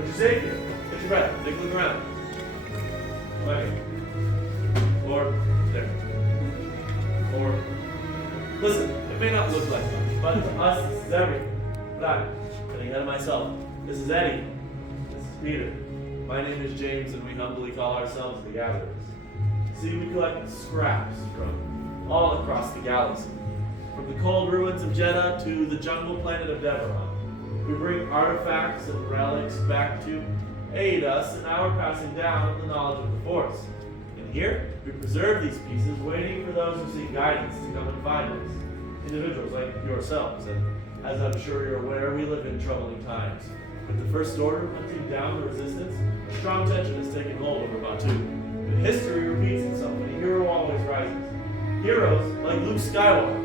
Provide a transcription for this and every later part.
What'd you say? Get your breath. Take a look around. Right. Or there. Or listen, it may not look like much, but to us this is everything. But I'm getting ahead of myself. This is Eddie. This is Peter. My name is James, and we humbly call ourselves the Gatherers. See, we collect scraps from all across the galaxy. From the cold ruins of Jeddah to the jungle planet of Deveron. We bring artifacts and relics back to aid us in our passing down the knowledge of the Force. And here, we preserve these pieces, waiting for those who seek guidance to come and find us. Individuals like yourselves, and as I'm sure you're aware, we live in troubling times. With the First Order hunting down the Resistance, a strong tension has taken hold over Batu. But history repeats itself, and a hero always rises. Heroes like Luke Skywalker.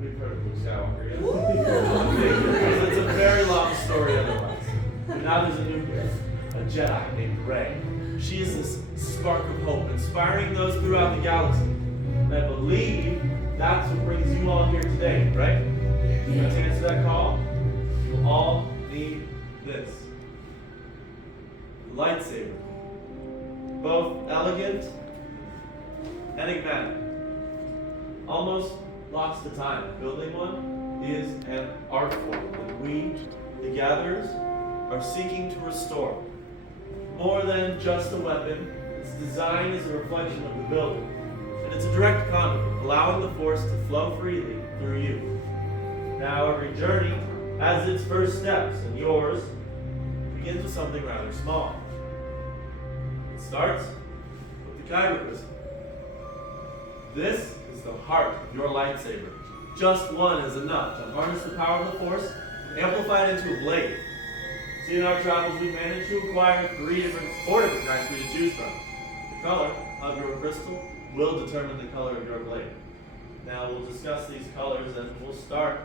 We've heard of Luke Skywalker, yes? Because it's a very long story otherwise. But now there's a new hero, a Jedi named Rey. She is this spark of hope, inspiring those throughout the galaxy. And I believe that's what brings you all here today, right? You want to answer that call? You'll all need this. Lightsaber. Both elegant, enigmatic. Almost lost to time. Building one is an art form that we, the Gatherers, are seeking to restore. More than just a weapon, its design is a reflection of the builder. And it's a direct conduit, allowing the Force to flow freely through you. Now, every journey has its first steps, and yours begins with something rather small. It starts with the Kyber crystal. This is the heart of your lightsaber. Just one is enough to harness the power of the Force, amplify it into a blade. See, in our travels, we've managed to acquire four different kinds for you to choose from. The color of your crystal will determine the color of your blade. Now, we'll discuss these colors, and we'll start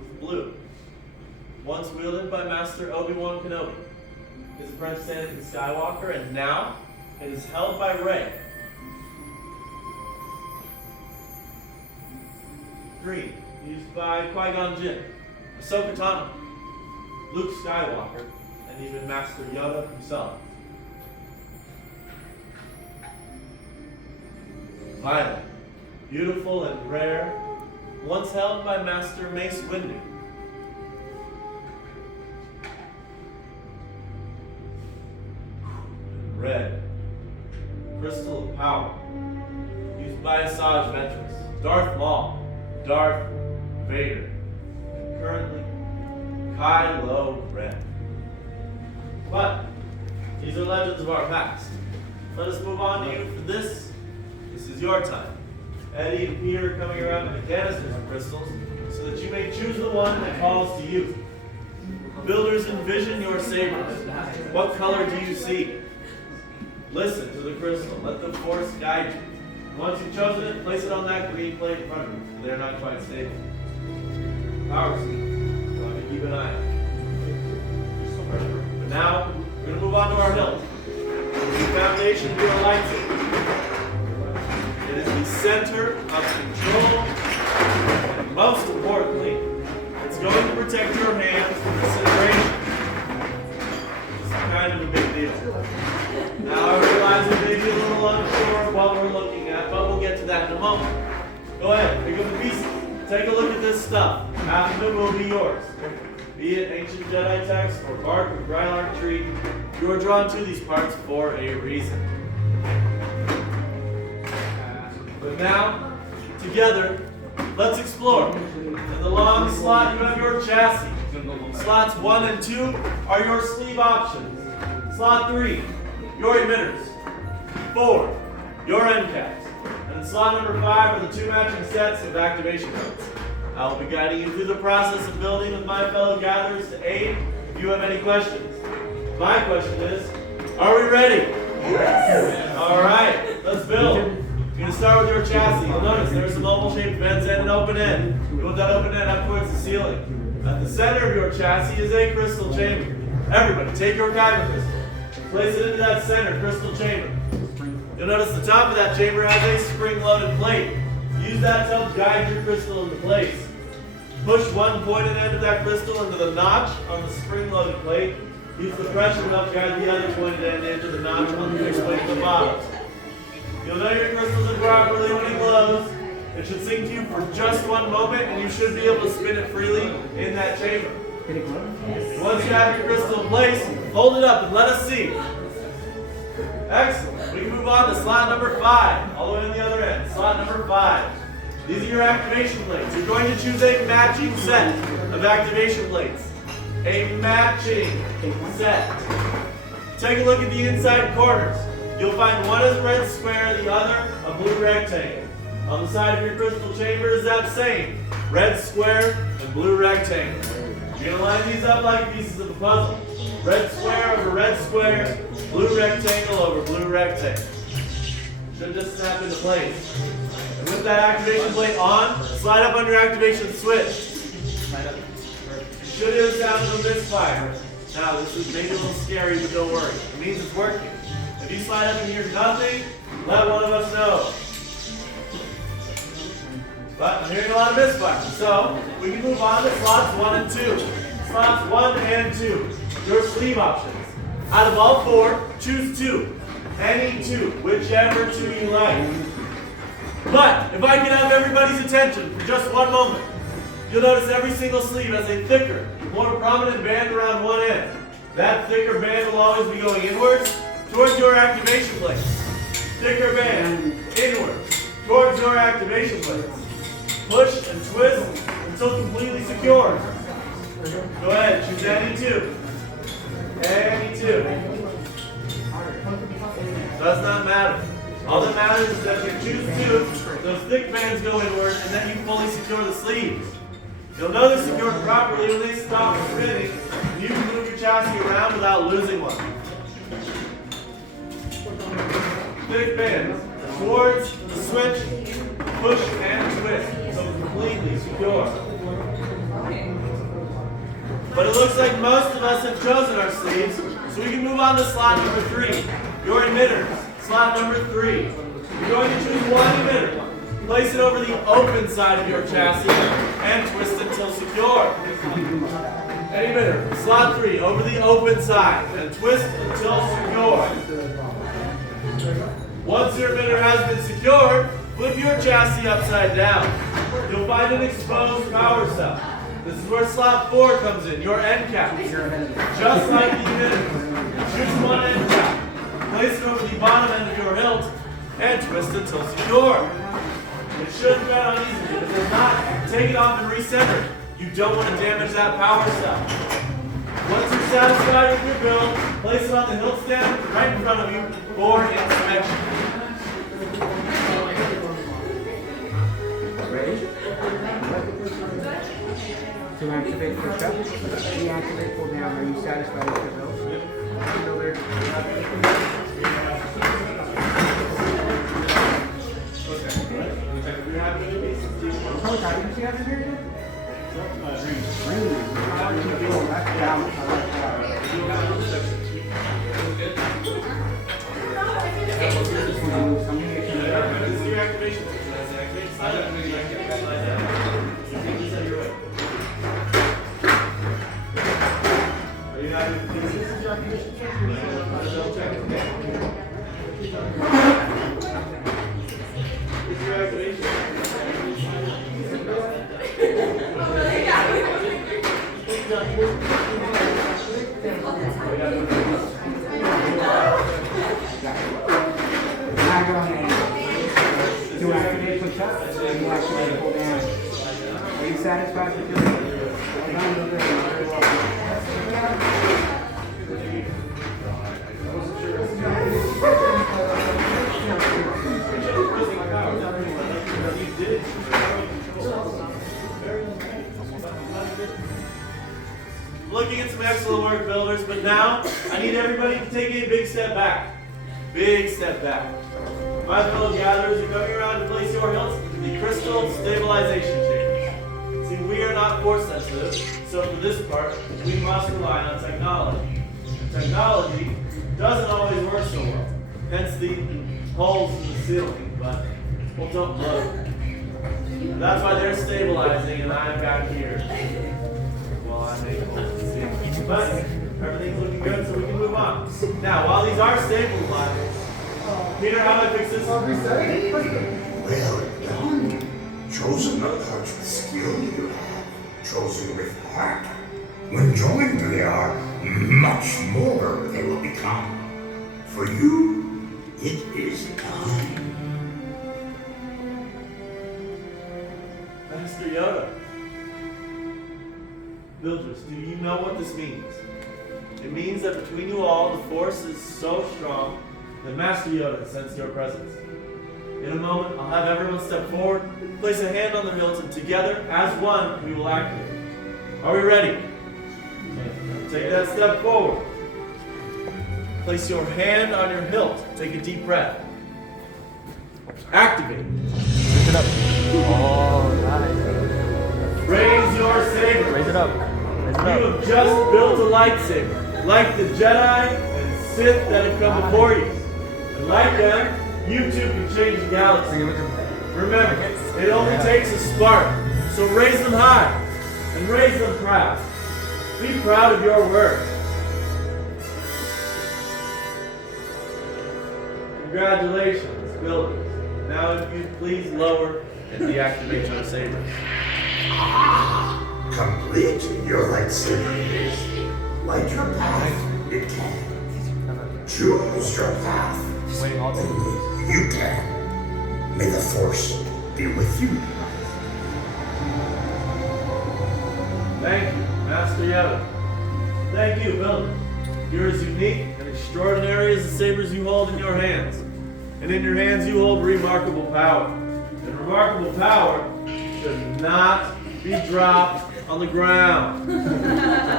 with blue. Once wielded by Master Obi-Wan Kenobi, his apprentice Anakin Skywalker, and now it is held by Rey. Green, used by Qui-Gon Jinn, Ahsoka Tano, Luke Skywalker, and even Master Yoda himself. Violet, beautiful and rare, once held by Master Mace Windu. Red, crystal of power, used by Asajj Ventress, Darth Maul, Darth Vader, and currently Kylo Ren. But these are legends of our past. Let us move on to you for this. This is your time. Eddie and Peter are coming around with the canisters of crystals so that you may choose the one that calls to you. Builders, envision your sabers. What color do you see? Listen to the crystal. Let the Force guide you. Once you've chosen it, place it on that green plate in front of you. They're not quite stable. Power seed. You'll have to keep an eye on it. But now, we're going to move on to our hilt. It's the foundation of your lightsaber. It is the center of control, and most importantly, it's going to protect your hands from disintegration. It's kind of a big deal. Now I realize we may be a little unsure of what we're looking at, but we'll get to that in a moment. Go ahead, pick up the pieces. Take a look at this stuff. Half of it will be yours. Be it ancient Jedi text or bark or Grylark tree, you are drawn to these parts for a reason. But now, together, let's explore. In the long slot, you have your chassis. Slots 1 and 2 are your sleeve options. Slot 3, your emitters. 4, your end caps. And in slot number 5 are the 2 matching sets of activation codes. I will be guiding you through the process of building with my fellow gatherers to aid if you have any questions. My question is, are we ready? Yes! Alright, let's build. You're going to start with your chassis. You'll notice there's some oval-shaped vents and an open end. You want that open end up towards the ceiling. At the center of your chassis is a crystal chamber. Everybody, take your kyber crystal. Place it into that center crystal chamber. You'll notice the top of that chamber has a spring-loaded plate. Use that to help guide your crystal into place. Push one pointed end of that crystal into the notch on the spring-loaded plate. Use the pressure to help guide the other pointed end into the notch on the fixed plate at the bottom. You'll know your crystals are properly when it glows. It should sink to you for just one moment, and you should be able to spin it freely in that chamber. Once you have your crystal in place, hold it up and let us see. Excellent. We can move on to slot number 5, all the way on the other end. Slot number 5. These are your activation plates. You're going to choose a matching set of activation plates. A matching set. Take a look at the inside corners. You'll find one is a red square, the other a blue rectangle. On the side of your crystal chamber is that same red square and blue rectangle. You're going to line these up like pieces of a puzzle. Red square over red square, blue rectangle over blue rectangle. Should just snap into place. And with that activation plate on, slide up on your activation switch. You should hear the sound of a misfire. Now, this is maybe a little scary, but don't worry. It means it's working. If you slide up and hear nothing, let one of us know. But I'm hearing a lot of misfire. So, we can move on to slots 1 and 2. Slots 1 and 2. Your sleeve options. Out of all 4, choose 2. Any 2, whichever 2 you like. But, if I can have everybody's attention for just one moment, you'll notice every single sleeve has a thicker, more prominent band around one end. That thicker band will always be going inwards towards your activation plates. Thicker band, inwards, towards your activation plates. Push and twist until completely secured. Go ahead, choose any 2. Any 2. Does not matter. All that matters is that you choose 2, those thick bands go inward, and then you fully secure the sleeves. You'll know they're secured properly when they stop spinning, and you can move your chassis around without losing one. Thick bands towards the switch, push and twist, so completely secure. But it looks like most of us have chosen our sleeves, so we can move on to slot number 3, your emitters. Slot number 3. You're going to choose one emitter. Place it over the open side of your chassis and twist until secure. Any emitter. Slot 3, over the open side and twist until secure. Once your emitter has been secured, flip your chassis upside down. You'll find an exposed power cell. This is where slot 4 comes in, your end cap. Just like the emitter. Choose one end cap. Place it over the bottom end of your hilt and twist until secure. It should fit on easily, but if not, take it off and recenter it. You don't want to damage that power cell. Once you're satisfied with your build, place it on the hilt stand right in front of you for inspection. Ready? To activate push up, deactivate pull down. Are you satisfied with your build? Yep. Satisfied with your Looking at some excellent work, builders, but now I need everybody to take a big step back. Big step back. My fellow gatherers are coming around to place your hilts into the crystal stabilization chambers. See, we are not force sensitive, so for this part, we must rely on technology. Technology doesn't always work so well, hence the holes in the ceiling, but well, don't look. That's why they're stabilizing and I'm back here. Well, I'm able to see. But everything's looking good, so we can move on. Now, while these are stabilizing, Peter, how do I fix this? Well done. Chosen not out with skill you have, chosen with heart. When joined, they are much more they will become. For you, it is time. Master Yoda. Villagers, do you know what this means? It means that between you all, the force is so strong that Master Yoda can sense your presence. In a moment, I'll have everyone step forward, place a hand on the hilt, and together, as one, we will activate. Are we ready? Take that step forward. Place your hand on your hilt. Take a deep breath. Activate. Raise it up. Oh, nice. Raise your saber. Raise it up. Raise it You up. have just built a lightsaber, like the Jedi and Sith that have come before you. And like them, you too can change the galaxy. Remember, it only takes a spark, so raise them high and raise them proud. Be proud of your work. Congratulations, builders. Now if you'd please lower and deactivate your sabers. Complete your lightsaber is. Light your path, it can. Choose your path, Waiting all day. only you can. May the Force be with you. Thank you, Master Yoda. Thank you, builders. You're as unique and extraordinary as the sabers you hold in your hands. And in your hands you hold remarkable power. And remarkable power should not be dropped on the ground. To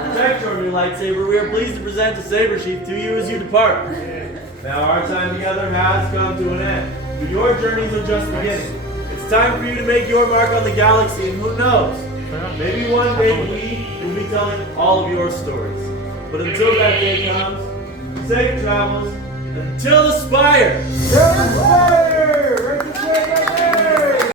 protect your new lightsaber, we are pleased to present the saber sheath to you as you depart. Now our time together has come to an end, but your journeys are just beginning. It's time for you to make your mark on the galaxy, and who knows, maybe one day we will be telling all of your stories. But until that day comes, safe travels until the spire!